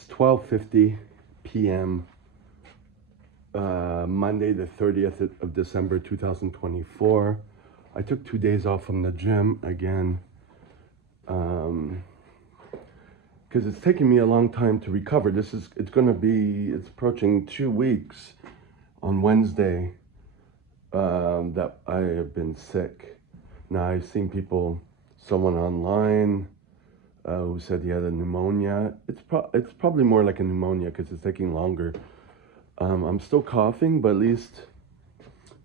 It's 12:50 p.m. Monday, the 30th of December, 2024. I took 2 days off from the gym again because it's taking me a long time to recover. It's approaching 2 weeks on Wednesday that I have been sick. Now, I've seen someone online who said he had a pneumonia. It's probably more like a pneumonia because it's taking longer. I'm still coughing, but at least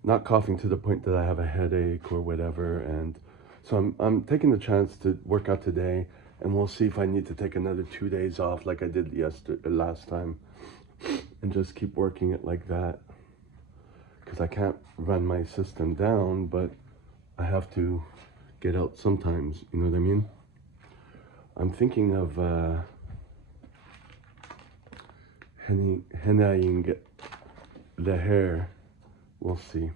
not coughing to the point that I have a headache or whatever. And so I'm taking the chance to work out today, and we'll see if I need to take another 2 days off like I did last time, and just keep working it like that. Because I can't run my system down, but I have to get out sometimes. You know what I mean? I'm thinking of hennaing the hair. We'll see.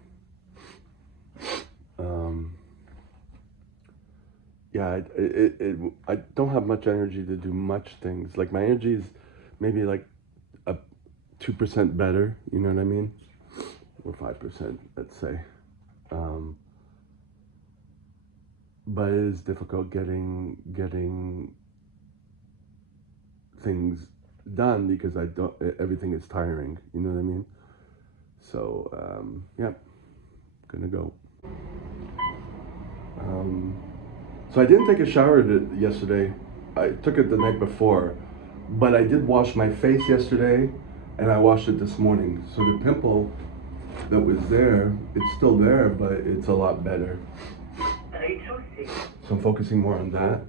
Yeah, I don't have much energy to do much things. Like, my energy is maybe like a 2% better. You know what I mean? Or 5%, let's say. But it is difficult getting things done because everything is tiring. You know what I mean? So yeah, gonna go. So I didn't take a shower yesterday. I took it the night before, but I did wash my face yesterday, and I washed it this morning. So the pimple that was there, it's still there, but it's a lot better. So I'm focusing more on that.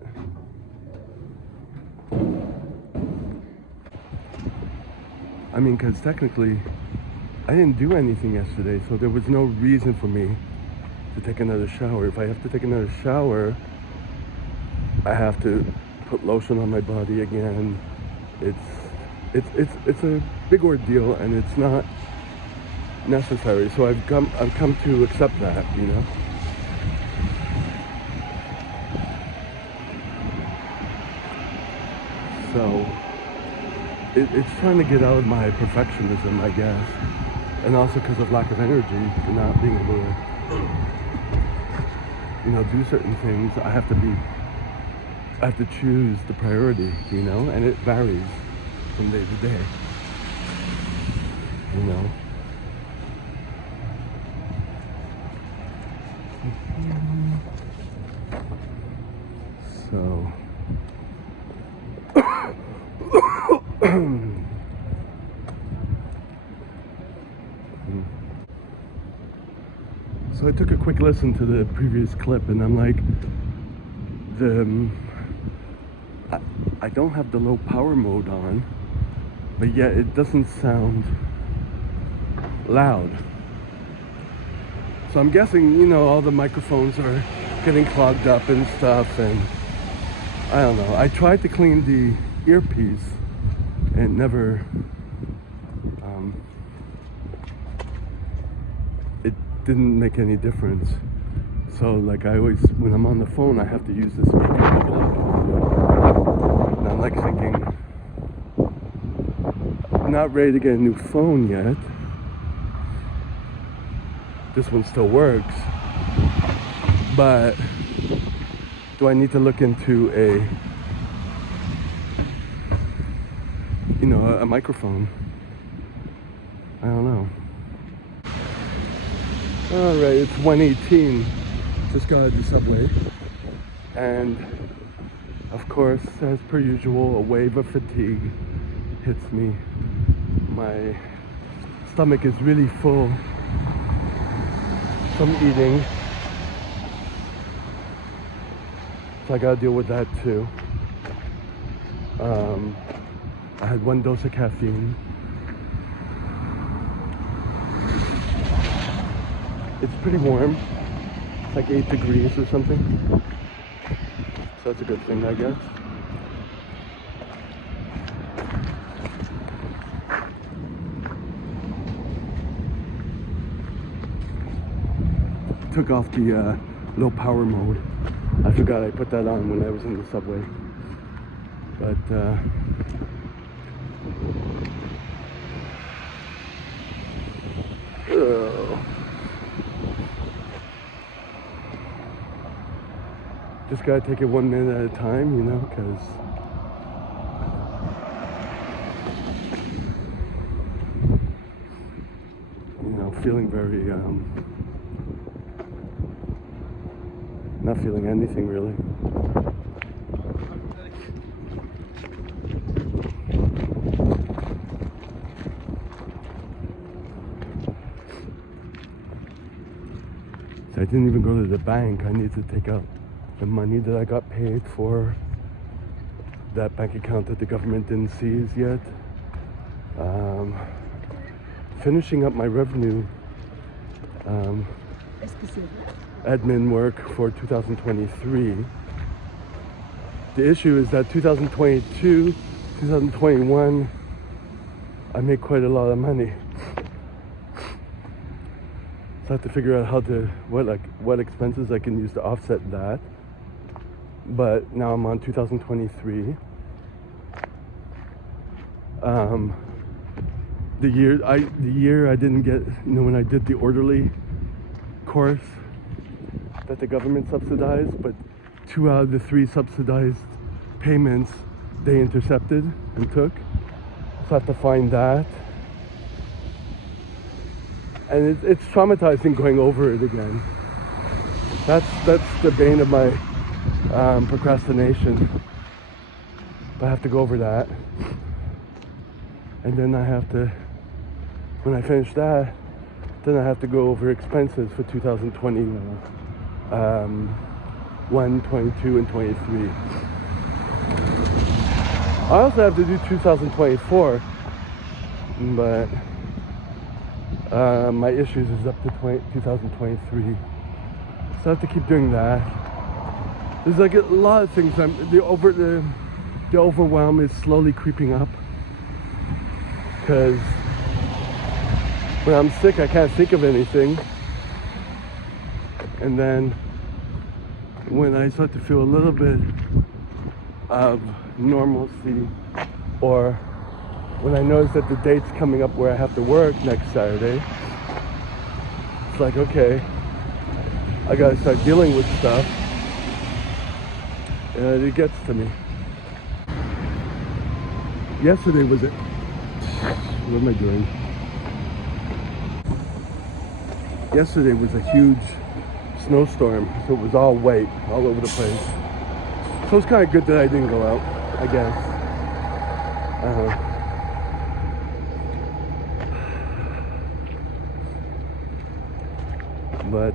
I mean, because technically, I didn't do anything yesterday, so there was no reason for me to take another shower. If I have to take another shower, I have to put lotion on my body again. It's a big ordeal, and it's not necessary. So I've come to accept that, you know. So it's trying to get out of my perfectionism, I guess, and also because of lack of energy, not being able to, do certain things. I have to choose the priority, and it varies from day to day, So so I took a quick listen to the previous clip, and I'm like, I don't have the low power mode on, but yet it doesn't sound loud. So I'm guessing, all the microphones are getting clogged up and stuff, and I don't know. I tried to clean the earpiece, and it didn't make any difference. So, like, when I'm on the phone, I have to use the speaker bubble up. And I'm like thinking, I'm not ready to get a new phone yet. This one still works, but do I need to look into a microphone? I don't know. All right, it's 1:18. Just got out of the subway, and of course, as per usual, a wave of fatigue hits me. My stomach is really full from eating, so I gotta deal with that too. I had 1 dose of caffeine. It's pretty warm. It's like 8 degrees or something. So that's a good thing, I guess. Took off the low power mode. I forgot I put that on when I was in the subway. But Ugh. Just gotta take it 1 minute at a time, you know, because feeling very not feeling anything really. So I didn't even go to the bank. I need to take out the money that I got paid for that bank account that the government didn't seize yet. Finishing up my revenue admin work for 2023. The issue is that 2022, 2021, I made quite a lot of money. So I have to figure out how to, what expenses I can use to offset that. But now I'm on 2023. The year I didn't get, when I did the orderly course that the government subsidized, but 2 out of the 3 subsidized payments they intercepted and took. So I have to find that. And it's traumatizing going over it again. That's the bane of my procrastination. But I have to go over that. And then I have to, when I finish that, then I have to go over expenses for 2021, 22, and 23. I also have to do 2024, but my issues is up to 2023. So I have to keep doing that. There's like a lot of things. The overwhelm is slowly creeping up. Because when I'm sick, I can't think of anything. And then when I start to feel a little bit of normalcy, or when I notice that the date's coming up where I have to work next Saturday, it's like, okay, I gotta start dealing with stuff. And it gets to me. Yesterday was it? What am I doing? Yesterday was a huge snowstorm, so it was all white all over the place. So it's kind of good that I didn't go out, I guess. But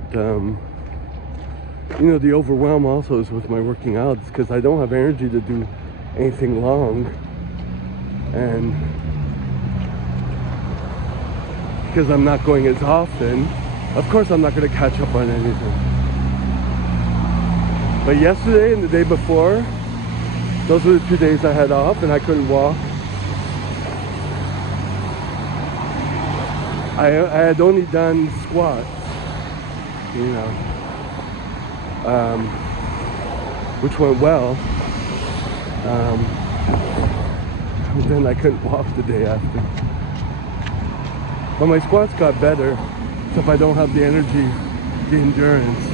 the overwhelm also is with my working out, because I don't have energy to do anything long, and because I'm not going as often, of course I'm not going to catch up on anything. But yesterday and the day before, those were the 2 days I had off and I couldn't walk. I had only done squats, which went well. And then I couldn't walk the day after. But my squats got better, so if I don't have the energy, the endurance,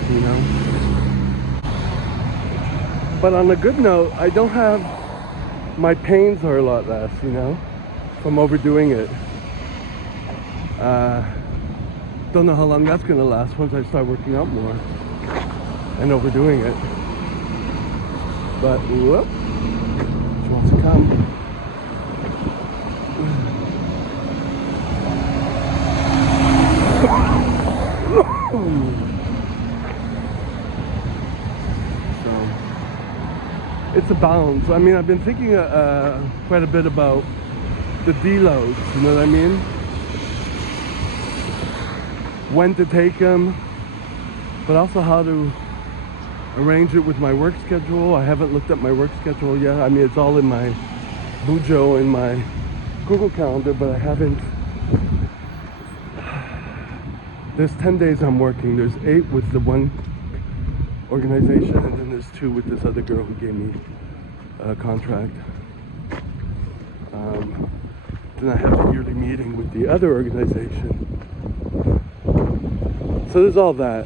But on a good note, I don't have, my pains are a lot less, from overdoing it. Don't know how long that's gonna last once I start working out more and overdoing it. But whoop, she wants to come. So it's a balance. I mean, I've been thinking quite a bit about the deloads, you know what I mean? When to take them, but also how to arrange it with my work schedule. I haven't looked at my work schedule yet. I mean, it's all in my Bujo in my Google Calendar, but I haven't. There's 10 days I'm working. There's 8 with the one organization, and then there's 2 with this other girl who gave me a contract. then I have a yearly meeting with the other organization. So there's all that.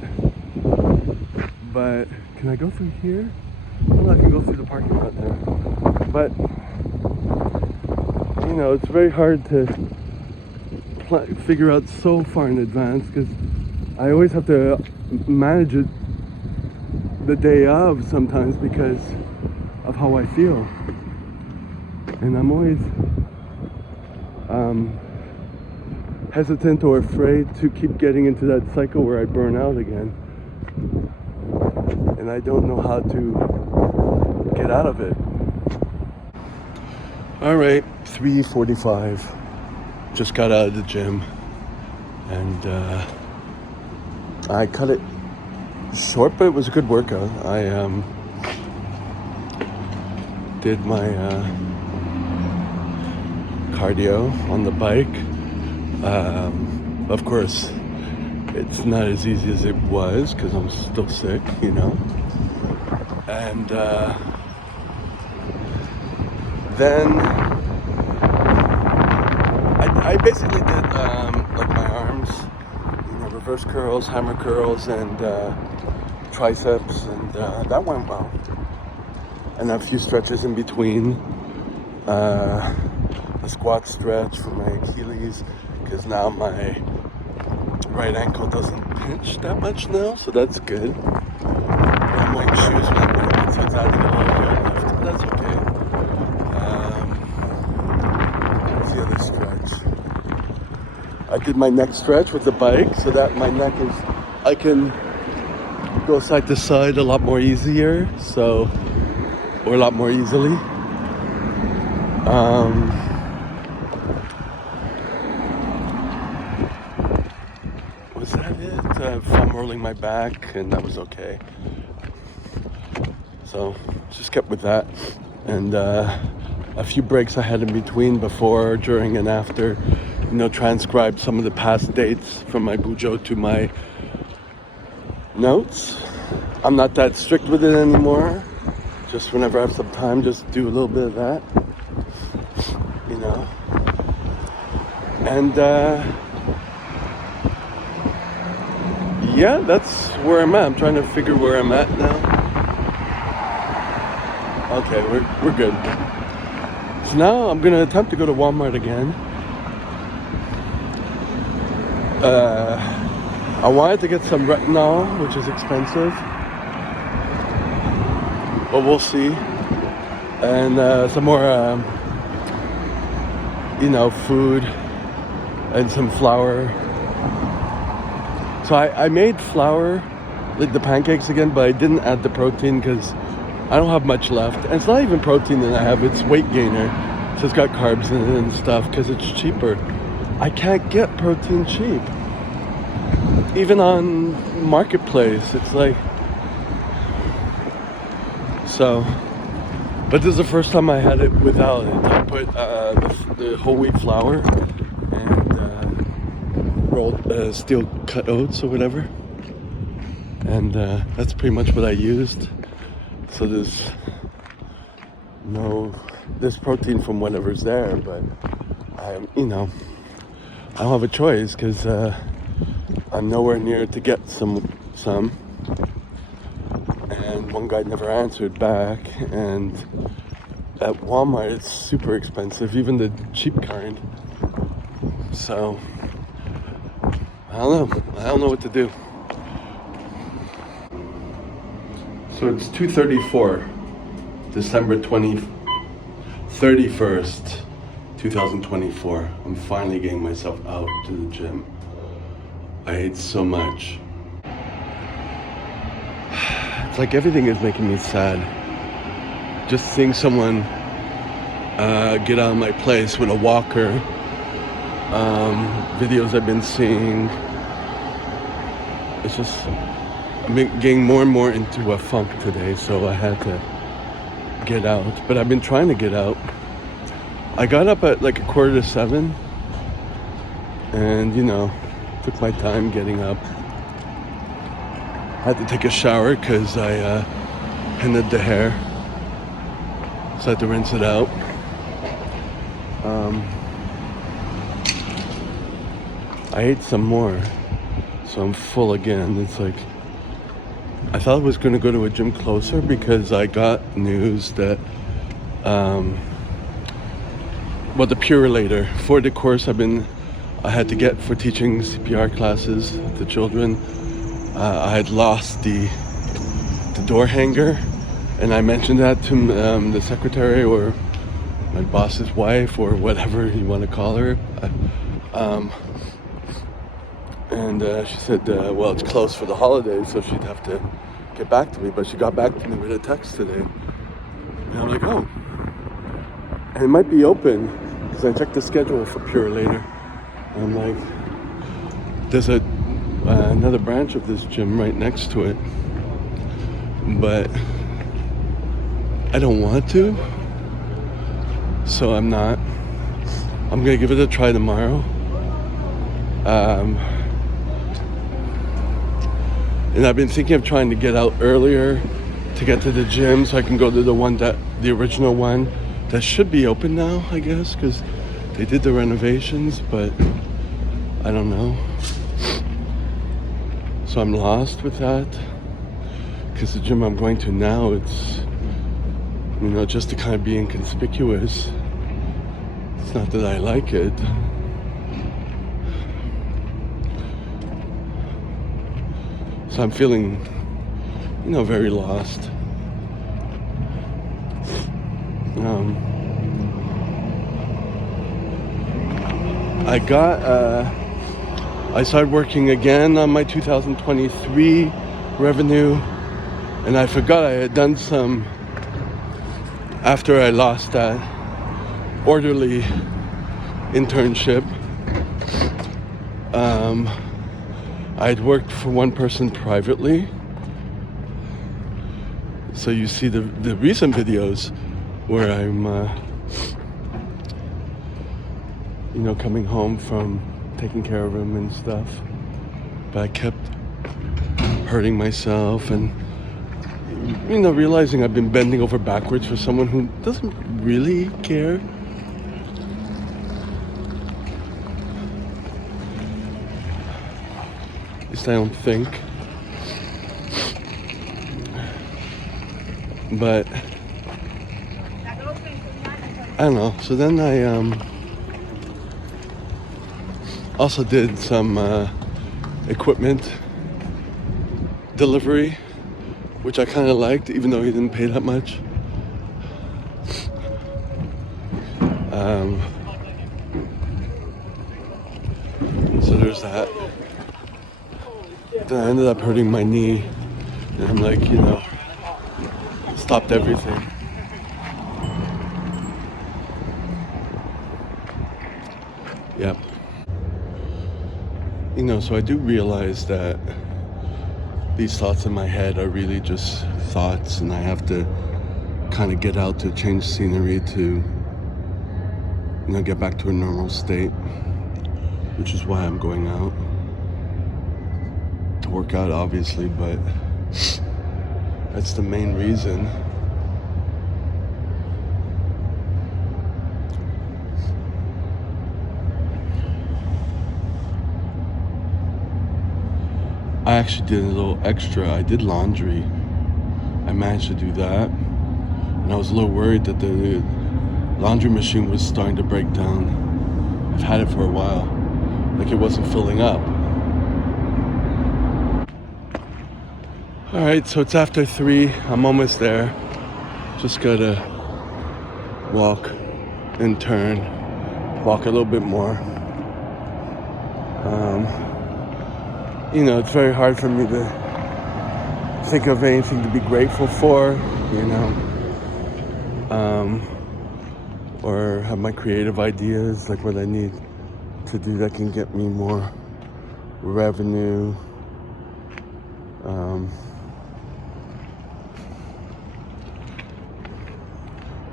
But can I go through here? Well, I can go through the parking lot there. But you know, it's very hard to figure out so far in advance because I always have to manage it the day of sometimes because of how I feel. And I'm always hesitant or afraid to keep getting into that cycle where I burn out again. And I don't know how to get out of it. All right, 3:45. Just got out of the gym. And I cut it short, but it was a good workout. I did my cardio on the bike. Of course, it's not as easy as it was because I'm still sick, you know. And then I basically did like my arms, you know, reverse curls, hammer curls, and triceps, and that went well. And a few stretches in between. A squat stretch for my Achilles, because now my right ankle doesn't pinch that much now, so that's good. I'm wearing shoes when I'm doing it, so it's adding a little bit of lift, but that's okay. That's the other stretch. I did my neck stretch with the bike, so that my neck is, I can go side to side a lot more easier, so, or a lot more easily. Was that it? Foam rolling my back, and that was okay. So just kept with that, and a few breaks I had in between, before, during, and after. You know, transcribed some of the past dates from my Bujo to my notes. I'm not that strict with it anymore. Just whenever I have some time, just do a little bit of that. You know. And yeah, that's where I'm at. I'm trying to figure where I'm at now. Okay, we're good. So now I'm gonna attempt to go to Walmart again. I wanted to get some retinol, which is expensive, but we'll see. And some more, you know, food and some flour. So I made flour, like the pancakes again, but I didn't add the protein because I don't have much left. And it's not even protein that I have, it's weight gainer. So it's got carbs in it and stuff because it's cheaper. I can't get protein cheap. Even on Marketplace, it's like, so, but this is the first time I had it without it. I put the whole wheat flour and rolled steel cut oats or whatever. And that's pretty much what I used. So there's protein from whatever's there, but you know, I don't have a choice because I'm nowhere near to get some. And one guy never answered back, and at Walmart it's super expensive, even the cheap kind. So I don't know what to do. So it's 2:34, December 31st, 2024. I'm finally getting myself out to the gym. I ate so much. It's like everything is making me sad. Just seeing someone get out of my place with a walker. Videos I've been seeing. It's just, I'm getting more and more into a funk today, so I had to get out. But I've been trying to get out. I got up at like 6:45, and you know, took my time getting up. I had to take a shower because I pinned the hair, so I had to rinse it out. I ate some more, so I'm full again. It's like, I thought I was going to go to a gym closer because I got news that, the Purelator for the course I had to get for teaching CPR classes to children. I had lost the door hanger, and I mentioned that to the secretary or my boss's wife or whatever you want to call her. And she said, well, it's closed for the holidays, so she'd have to get back to me. But she got back to me with a text today. And I'm like, oh. And it might be open, because I checked the schedule for Purelator. And I'm like, there's another branch of this gym right next to it. But I don't want to. So I'm not. I'm going to give it a try tomorrow. And I've been thinking of trying to get out earlier to get to the gym so I can go to the original one that should be open now, I guess, because they did the renovations, but I don't know. So I'm lost with that, because the gym I'm going to now, it's, just to kind of be inconspicuous. It's not that I like it. So I'm feeling, very lost. I started working again on my 2023 revenue, and I forgot I had done some after I lost that orderly internship. I'd worked for one person privately. So you see the recent videos where I'm, coming home from taking care of him and stuff. But I kept hurting myself and, realizing I've been bending over backwards for someone who doesn't really care. At least I don't think. But I don't know. So then I also did some equipment delivery, which I kind of liked, even though he didn't pay that much. So there's that. Then I ended up hurting my knee, and I'm like, stopped everything. Yep. So I do realize that these thoughts in my head are really just thoughts, and I have to kind of get out to change scenery to, get back to a normal state, which is why I'm going out to work out, obviously, but that's the main reason. I actually did a little extra. I did laundry. I managed to do that. And I was a little worried that the laundry machine was starting to break down. I've had it for a while. Like, it wasn't filling up. All right, so it's after 3. I'm almost there. Just gotta walk and turn. Walk a little bit more. It's very hard for me to think of anything to be grateful for, or have my creative ideas, like what I need to do that can get me more revenue.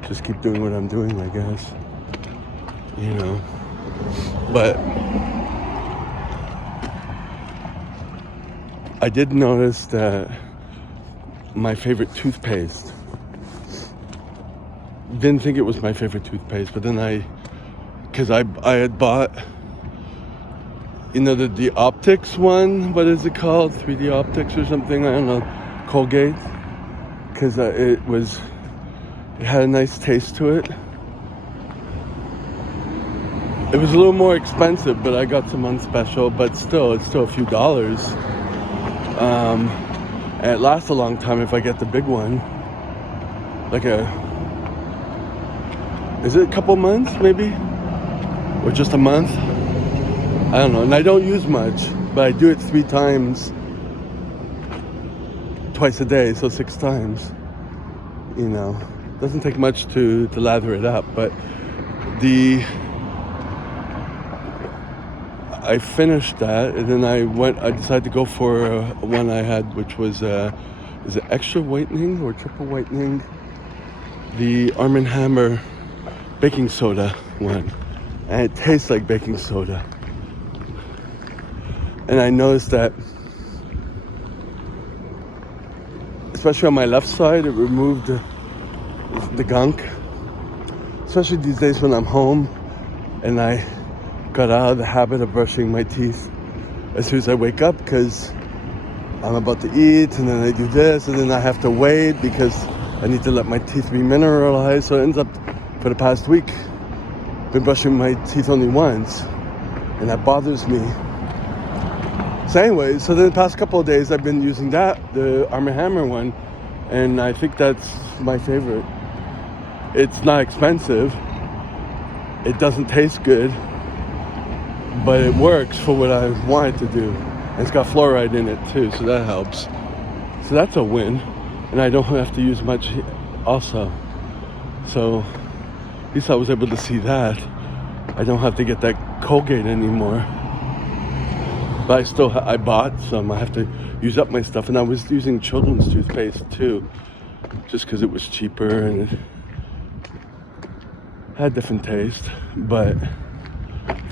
Just keep doing what I'm doing, I guess. But I did notice that my favorite toothpaste, didn't think it was my favorite toothpaste, but then because I had bought you know, the optics one, what is it called? 3D optics or something, I don't know, Colgate, because it had a nice taste to it. It was a little more expensive, but I got some on special, but it's still a few dollars. And it lasts a long time if I get the big one. Is it a couple months maybe? Or just a month? I don't know, and I don't use much, but I do it 3 times, twice a day, so 6 times. You know, doesn't take much to lather it up, but I finished that, and then I decided to go for one I had, which was, is it extra whitening or triple whitening? The Arm & Hammer baking soda one, and it tastes like baking soda. And I noticed that, especially on my left side, it removed the gunk. Especially these days when I'm home and I got out of the habit of brushing my teeth as soon as I wake up, because I'm about to eat and then I do this and then I have to wait because I need to let my teeth remineralize. So it ends up, for the past week, been brushing my teeth only once, and that bothers me. So anyway, so then the past couple of days I've been using the Arm & Hammer one, and I think that's my favorite. It's not expensive, it doesn't taste good, but it works for what I want it to do. And it's got fluoride in it too, so that helps. So that's a win, and I don't have to use much also. So at least I was able to see that. I don't have to get that Colgate anymore. But I bought some. I have to use up my stuff, and I was using children's toothpaste too, just because it was cheaper and it had a different taste. But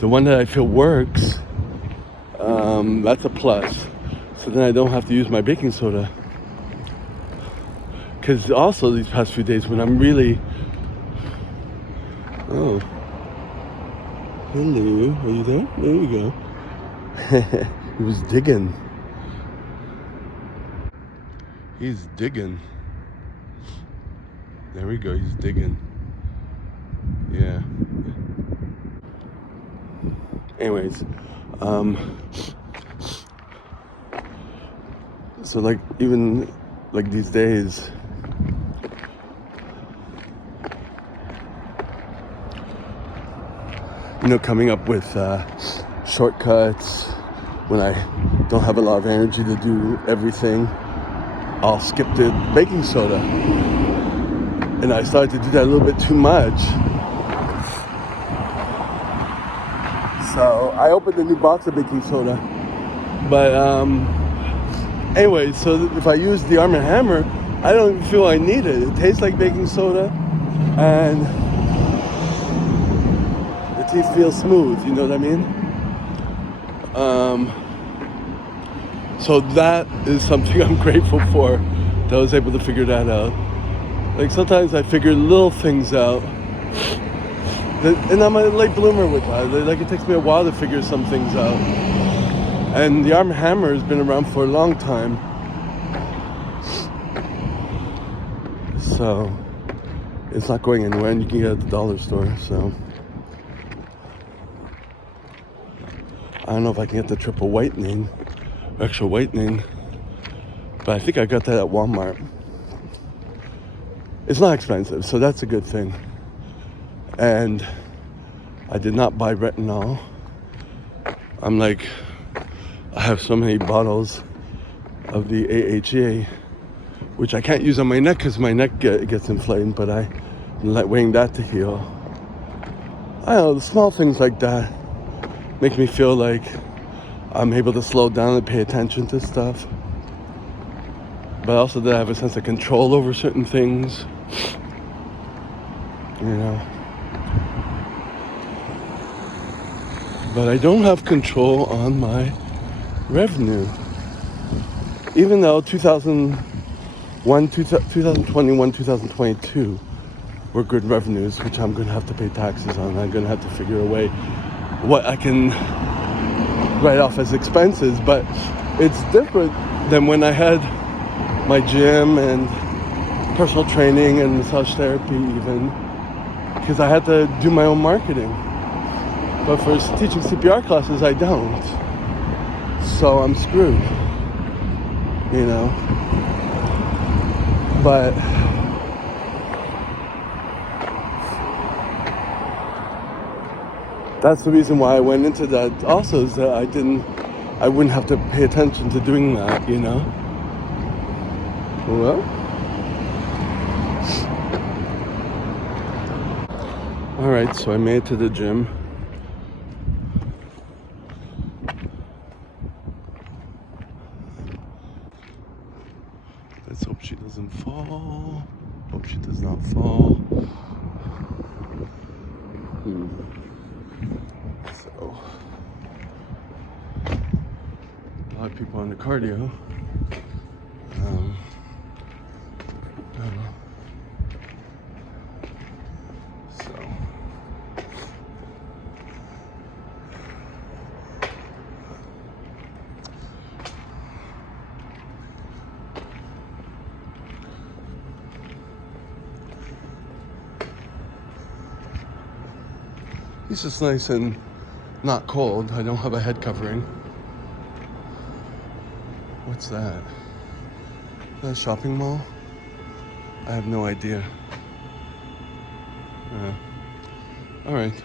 the one that I feel works, that's a plus. So then I don't have to use my baking soda. Because also these past few days when I'm really, oh, hello, are you there? There you go. He was digging. He's digging. There we go, he's digging. Yeah. Anyways, so like even like these days, you know, coming up with shortcuts when I don't have a lot of energy to do everything, I'll skip the baking soda. And I started to do that a little bit too much. So I opened a new box of baking soda. But anyway, so if I use the Arm & Hammer, I don't even feel I need it. It tastes like baking soda, and the teeth feel smooth, you know what I mean? So that is something I'm grateful for, that I was able to figure that out. Like sometimes I figure little things out, and I'm a late bloomer with that. Like it takes me a while to figure some things out. And the Arm & Hammer has been around for a long time. So it's not going anywhere, and you can get it at the dollar store. So I don't know if I can get the triple whitening, extra whitening, but I think I got that at Walmart. It's not expensive, so that's a good thing. And I did not buy retinol. I'm like, I have so many bottles of the AHA, which I can't use on my neck because my neck gets inflamed, but I'm waiting that to heal. I don't know, the small things like that make me feel like I'm able to slow down and pay attention to stuff. But also that I have a sense of control over certain things, you know. But I don't have control on my revenue. Even though 2021, 2022 were good revenues, which I'm going to have to pay taxes on. I'm going to have to figure a way what I can write off as expenses, but it's different than when I had my gym and personal training and massage therapy even, because I had to do my own marketing. But for teaching CPR classes, I don't. So I'm screwed, you know. But that's the reason why I went into that also, is that I wouldn't have to pay attention to doing that, you know. Well, all right, so I made it to the gym. Let's hope she doesn't fall. Hope she does not fall. So, a lot of people on the cardio. I don't know. So, it's just nice and not cold. I don't have a head covering. What's that? Is that a shopping mall? I have no idea. All right.